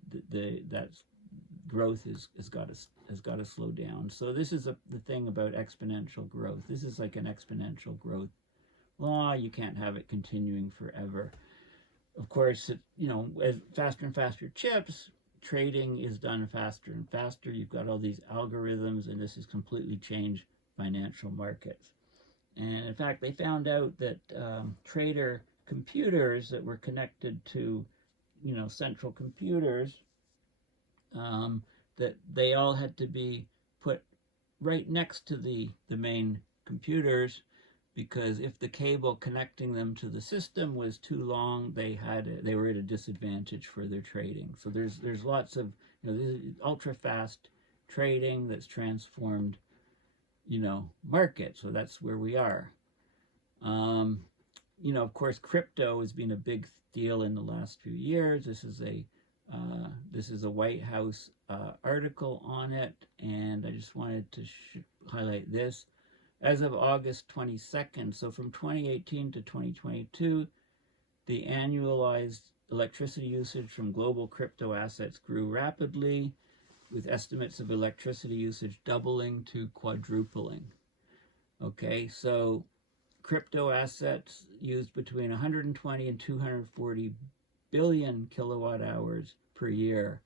that's growth has got to slow down. So this is the thing about exponential growth. This is like an exponential growth law. You can't have it continuing forever. Of course, as faster and faster chips, trading is done faster and faster. You've got all these algorithms, and this has completely changed financial markets. And in fact, they found out that trader computers that were connected to, central computers, that they all had to be put right next to the main computers, because if the cable connecting them to the system was too long, they were at a disadvantage for their trading. So there's lots of, ultra fast trading that's transformed, market. So that's where we are. Of course, crypto has been a big deal in the last few years. This is a White House article on it, and I just wanted to highlight this. As of August 22nd, so from 2018 to 2022, the annualized electricity usage from global crypto assets grew rapidly, with estimates of electricity usage doubling to quadrupling. Okay, so crypto assets used between 120 and 240 billion kilowatt hours per year.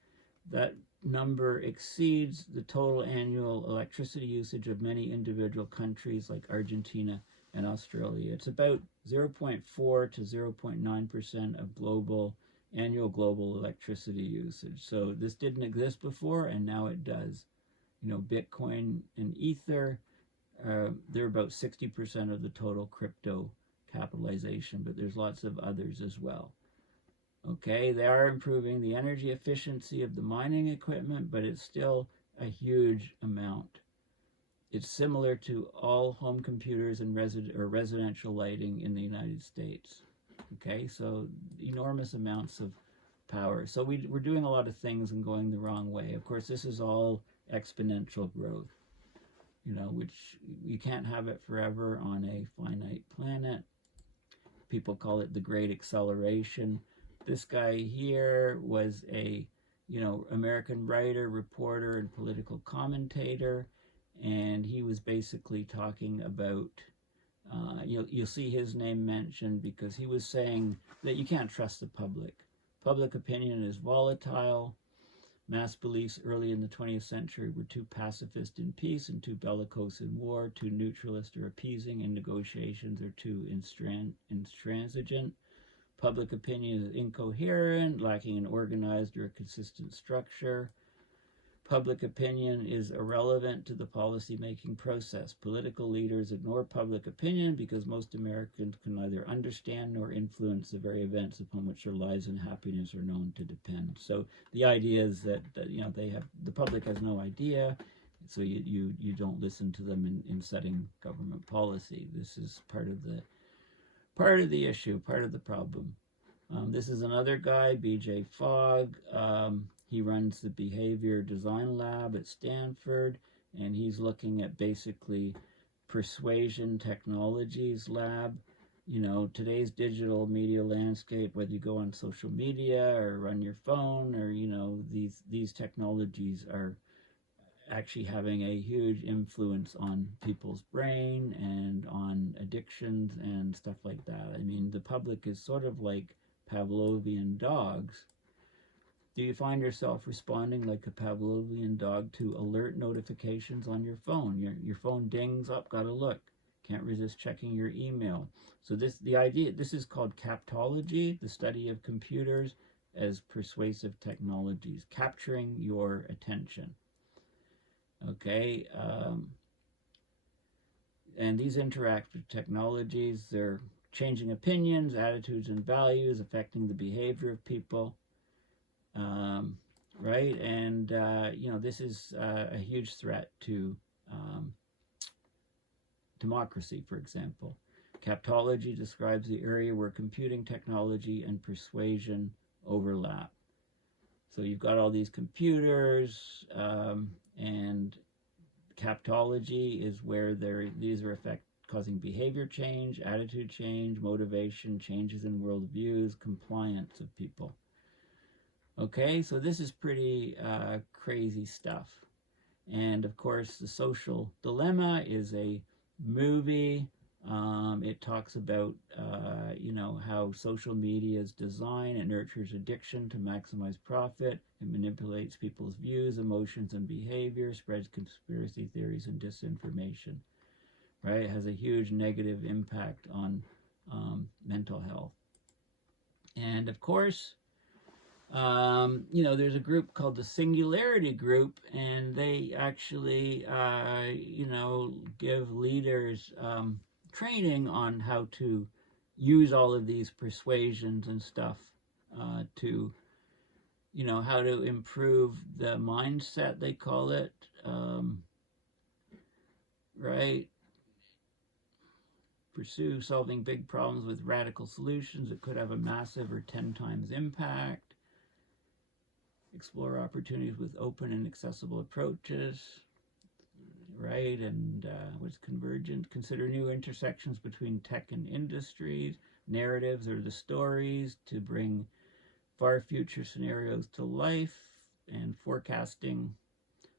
That number exceeds the total annual electricity usage of many individual countries like Argentina and Australia. It's about 0.4 to 0.9% of annual global electricity usage. So this didn't exist before, and now it does. Bitcoin and Ether, they're about 60% of the total crypto capitalization, but there's lots of others as well. Okay, they are improving the energy efficiency of the mining equipment, but it's still a huge amount. It's similar to all home computers and residential lighting in the United States. Okay, so enormous amounts of power. So we're doing a lot of things and going the wrong way. Of course, this is all exponential growth, which you can't have it forever on a finite planet. People call it the Great Acceleration. This guy here was a, American writer, reporter, and political commentator, and he was basically talking about, you'll see his name mentioned because he was saying that you can't trust the public. Public opinion is volatile. Mass beliefs early in the 20th century were too pacifist in peace and too bellicose in war, too neutralist or appeasing in negotiations, or too intransigent. Public opinion is incoherent, lacking an organized or a consistent structure. Public opinion is irrelevant to the policy-making process. Political leaders ignore public opinion because most Americans can neither understand nor influence the very events upon which their lives and happiness are known to depend. So the idea is that the public has no idea, so you don't listen to them in setting government policy. This is part of the issue, part of the problem. This is another guy, B.J. Fogg. He runs the Behavior Design Lab at Stanford, and he's looking at basically persuasion technologies lab. Today's digital media landscape, whether you go on social media or run your phone, or these technologies are actually having a huge influence on people's brain and on addictions and stuff like that. I mean, the public is sort of like Pavlovian dogs. Do you find yourself responding like a Pavlovian dog to alert notifications on your phone? Your phone dings up, gotta look. Can't resist checking your email. So this is called Captology, the study of computers as persuasive technologies, capturing your attention. Okay, and these interactive technologies, they're changing opinions, attitudes, and values, affecting the behavior of people. Right? And, this is a huge threat to democracy, for example. Captology describes the area where computing technology and persuasion overlap. So you've got all these computers, and Captology is where these are causing behavior change, attitude change, motivation, changes in worldviews, compliance of people. Okay, so this is pretty crazy stuff. And of course, The Social Dilemma is a movie. It talks about, how social media is designed. It nurtures addiction to maximize profit. It manipulates people's views, emotions, and behavior, spreads conspiracy theories and disinformation. Right? It has a huge negative impact on mental health. And of course, there's a group called the Singularity Group, and they actually, give leaders training on how to use all of these persuasions and stuff to, how to improve the mindset, they call it, right? Pursue solving big problems with radical solutions that could have a massive or 10 times impact. Explore opportunities with open and accessible approaches, right? And what's convergent? Consider new intersections between tech and industries. Narratives are the stories to bring far future scenarios to life, and forecasting.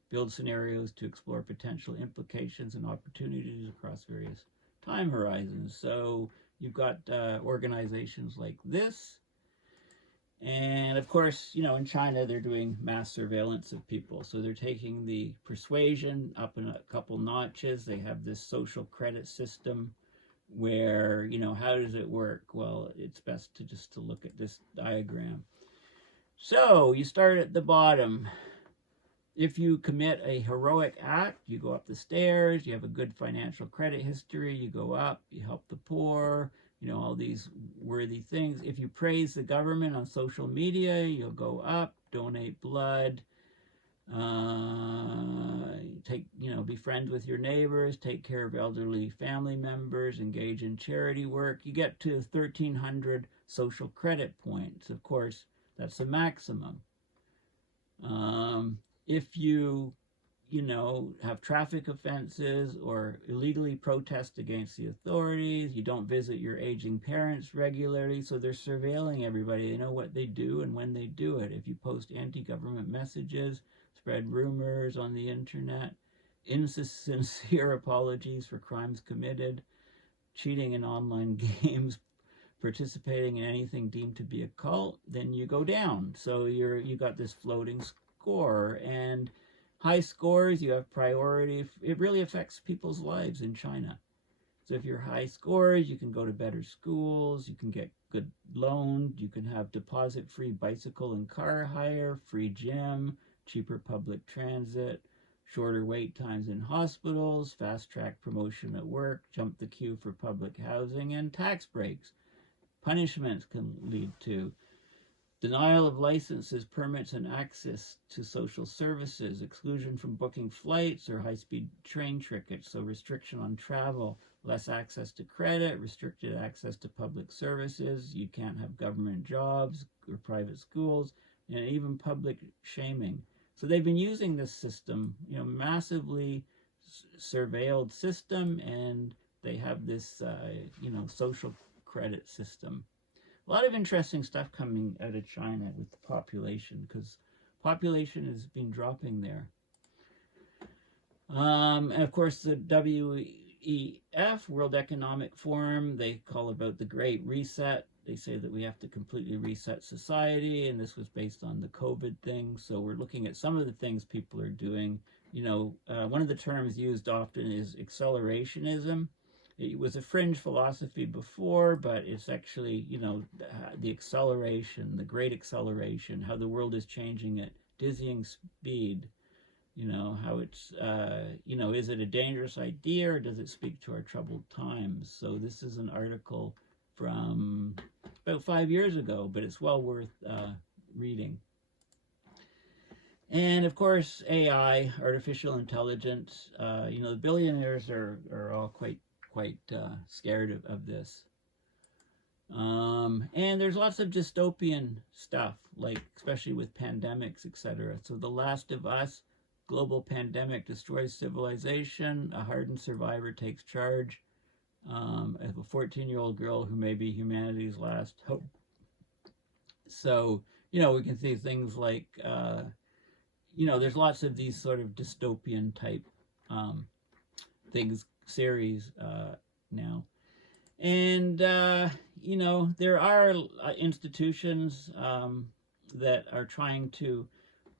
Build scenarios to explore potential implications and opportunities across various time horizons. So you've got organizations like this. And of course, in China, they're doing mass surveillance of people. So they're taking the persuasion up in a couple notches. They have this social credit system where, how does it work? Well, it's best to look at this diagram. So you start at the bottom. If you commit a heroic act, you go up the stairs, you have a good financial credit history, you go up, you help the poor, all these worthy things. If you praise the government on social media, you'll go up, donate blood, be friends with your neighbors, take care of elderly family members, engage in charity work. You get to 1,300 social credit points. Of course, that's the maximum. If you have traffic offenses or illegally protest against the authorities, you don't visit your aging parents regularly, so they're surveilling everybody. They know what they do and when they do it. If you post anti-government messages, spread rumors on the internet, insincere apologies for crimes committed, cheating in online games, participating in anything deemed to be a cult, then you go down. So you got this floating score, and high scores, you have priority. It really affects people's lives in China. So if you're high scores, you can go to better schools, you can get good loans, you can have deposit-free bicycle and car hire, free gym, cheaper public transit, shorter wait times in hospitals, fast-track promotion at work, jump the queue for public housing, and tax breaks. Punishments can lead to denial of licenses, permits, and access to social services, exclusion from booking flights or high-speed train tickets, so restriction on travel, less access to credit, restricted access to public services, you can't have government jobs or private schools, and even public shaming. So they've been using this system, massively surveilled system, and they have this, social credit system. A lot of interesting stuff coming out of China with the population, because population has been dropping there. And of course, the WEF, World Economic Forum, they call about the Great Reset. They say that we have to completely reset society, and this was based on the COVID thing. So we're looking at some of the things people are doing. One of the terms used often is accelerationism. It was a fringe philosophy before, but it's actually, the acceleration, the great acceleration, how the world is changing at dizzying speed. How it's, is it a dangerous idea, or does it speak to our troubled times? So this is an article from about 5 years ago, but it's well worth reading. And of course, AI, artificial intelligence, the billionaires are all quite scared of this. And there's lots of dystopian stuff, like especially with pandemics, etc. So The Last of Us, global pandemic destroys civilization, a hardened survivor takes charge of a 14-year-old girl who may be humanity's last hope. So, we can see things like, there's lots of these sort of dystopian type things, series now. And, there are institutions that are trying to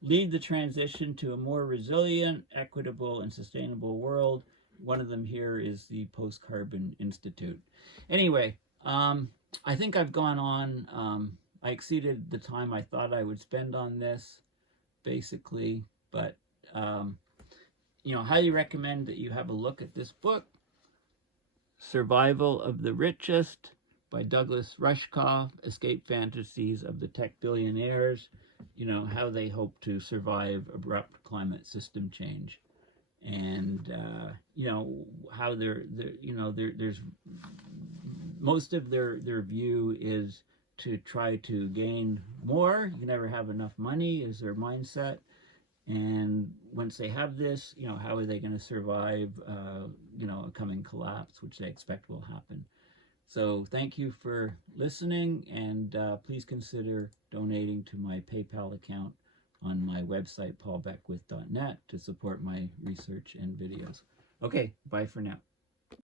lead the transition to a more resilient, equitable, and sustainable world. One of them here is the Post-Carbon Institute. Anyway, I think I've gone on. I exceeded the time I thought I would spend on this, basically. But, highly recommend that you have a look at this book, Survival of the Richest by Douglas Rushkoff, Escape Fantasies of the Tech Billionaires, how they hope to survive abrupt climate system change. And, how there's most of their view is to try to gain more. You can never have enough money is their mindset. And once they have this, how are they going to survive, a coming collapse, which they expect will happen. So thank you for listening, and please consider donating to my PayPal account on my website, paulbeckwith.net, to support my research and videos. Okay, bye for now.